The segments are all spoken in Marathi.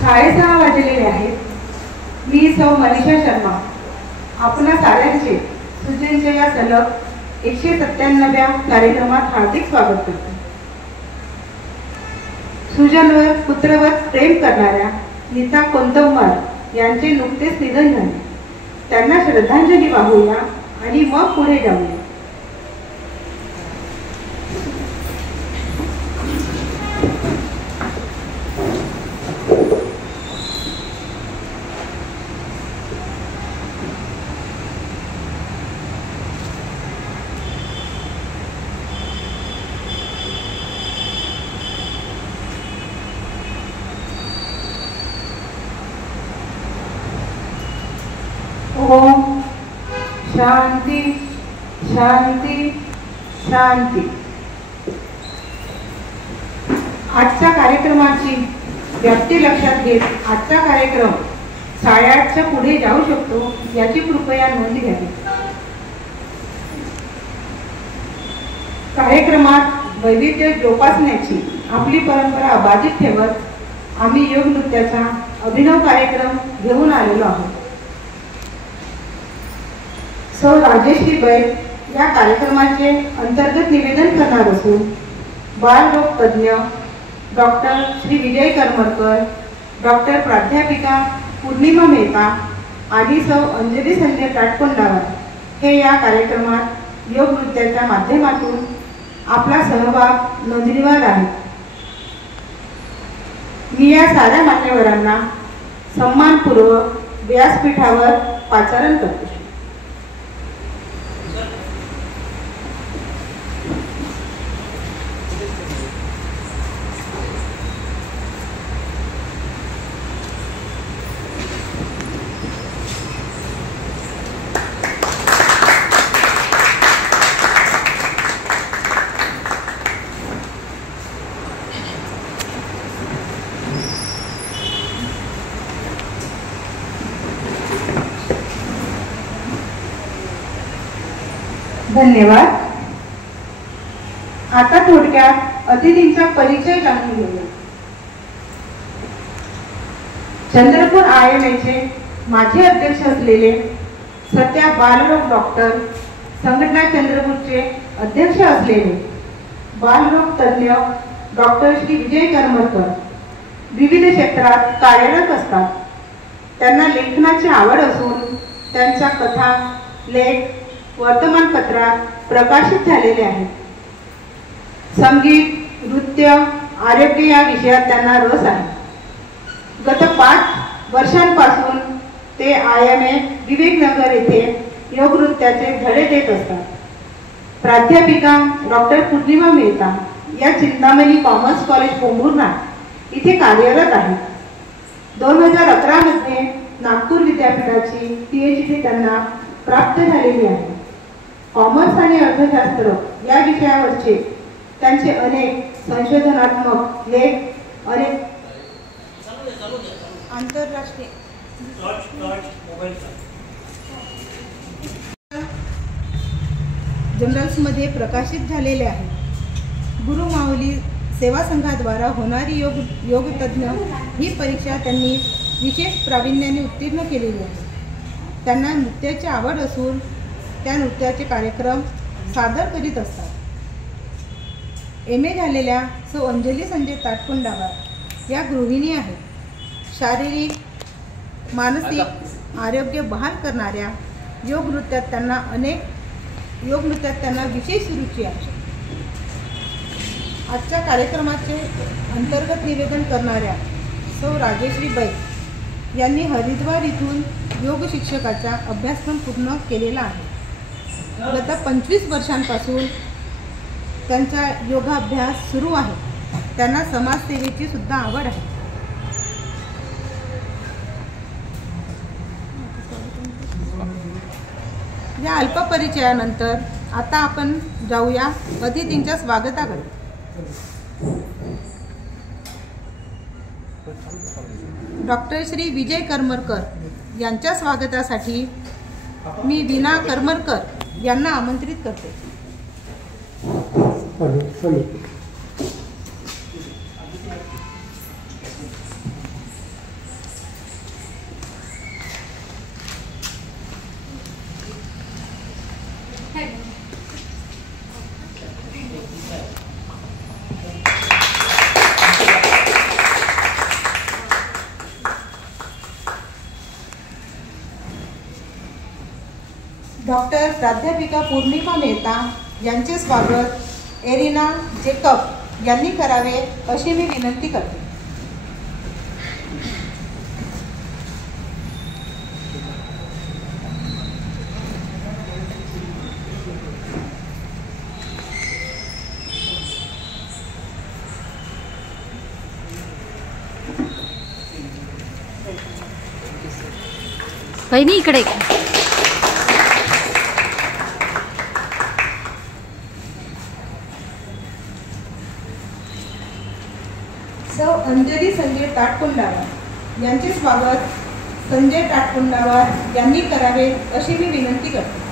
6:30 वाजलेले आहेत. मी सौ मनीषा शर्मा आपणा साऱ्यांचे सुजनच्या या सलग 197व्या कार्यक्रमात हार्दिक स्वागत करतो. सुजनवर पुत्रवत प्रेम करणाऱ्या नीता कोंतवमार यांचे नुकतेच निधन झाले. त्यांना श्रद्धांजली वाहूया आणि मग पुढे जाऊया. ओम शांती शांती शांती. आजच्या कार्यक्रमाची व्याप्ती लक्षात घेत आजचा कार्यक्रम 8:30च्या पुढे जाऊ शकतो याची कृपया नोंद घ्यावी. कार्यक्रमात वैविध्य जोपासण्याची आपली परंपरा अबाधित ठेवत आम्ही योग नृत्याचा अभिनव कार्यक्रम घेऊन आलेलो आहोत. सौ राजेश्री बैल या कार्यक्रमाचे अंतर्गत निवेदन करणार असून बालरोग तज्ञ डॉक्टर श्री विजय करमरकर, डॉक्टर प्राध्यापिका पूर्णिमा मेहता आणि सौ अंजली संजय काटकोंडावर हे या कार्यक्रमात योग नृत्याच्या माध्यमातून आपला सहभाग नोंदणीवर आहे. मी या साऱ्या मान्यवरांना सन्मानपूर्वक व्यासपीठावर पाचारण करतो. धन्यवाद. आता थोडक्यात अतिथींचा परिचय जाणून घेऊया. चंद्रपूर IMAचे माजी अध्यक्ष असलेले सध्या बालरोग डॉक्टर, संघटना चंद्रपूरचे अध्यक्ष असलेले बालरोग तज्ञ डॉक्टर श्री विजय करमरकर विविध क्षेत्रात कार्यरत असतात. त्यांना लेखनाची आवड असून त्यांच्या कथा, लेख वर्तमानपत्रात प्रकाशित झालेले आहेत. संगीत, नृत्य, आरोग्य या विषयात त्यांना रस आहे. गत 5 वर्षांपासून ते IMA विवेकनगर येथे योग नृत्याचे धडे देत असतात. प्राध्यापिका डॉक्टर पूर्णिमा मेहता या चिंतामणी कॉमर्स कॉलेज पोंभुर्णा इथे कार्यरत आहेत. 2011 मध्ये नागपूर विद्यापीठाची PhD त्यांना प्राप्त झालेली आहे. कॉमर्स आणि अर्थशास्त्र या विषयावरचे त्यांचे अनेक संशोधनात्मक लेख अनेक आंतरराष्ट्रीय जर्नल्समध्ये प्रकाशित झालेले आहेत. गुरु माऊली सेवा संघाद्वारा होणारी योग तज्ञ ही परीक्षा त्यांनी विशेष प्रावीण्याने उत्तीर्ण केलेली आहे. त्यांना नृत्याची आवड असून त्या नृत्याचे कार्यक्रम सादर करीत असतात. MA झालेल्या सौ अंजली संजय काटकोंडावर या गृहिणी आहेत. शारीरिक मानसिक आरोग्य बहाल करणाऱ्या योग नृत्यात त्यांना विशेष रुची आहे. आजच्या कार्यक्रमाचे अंतर्गत निवेदन करणाऱ्या सौ राजेश्री बैल यांनी हरिद्वार इथून योग शिक्षकाचा अभ्यासक्रम पूर्ण केलेला आहे. गत 25 वर्षांपासून त्यांचा योगाभ्यास सुरू आहे. त्यांना समाजसेवेची सुद्धा आवड आहे. या अल्प परिचयानंतर आता आपण जाऊया अतिथींच्या स्वागताकडे. डॉक्टर श्री विजय करमरकर यांच्या स्वागतासाठी मी वीणा करमरकर यांना आमंत्रित करते. डॉक्टर प्राध्यापिका पूर्णिमा मेहता यांचे स्वागत एरिना जेकब यांनी करावे अशी मी विनंती करते. वहिनी इकडे. सौ अंजली संजय ताटकुंडावर यांचे स्वागत संजय ताटकुंडावर यांनी करावे अशी मी विनंती करते.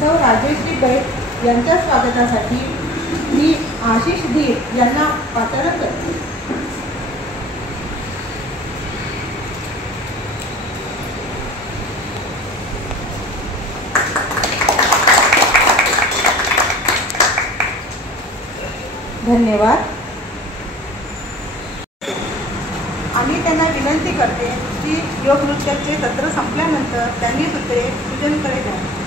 सौ राजेश्री बैठ यांच्या स्वागतासाठी मी आशिष धीर यांना पाचारण करते. धन्यवाद. आम्ही त्यांना विनंती करते की योग नृत्याचे सत्र संपल्यानंतर त्यांनी सूत्रे पूजन करायचे.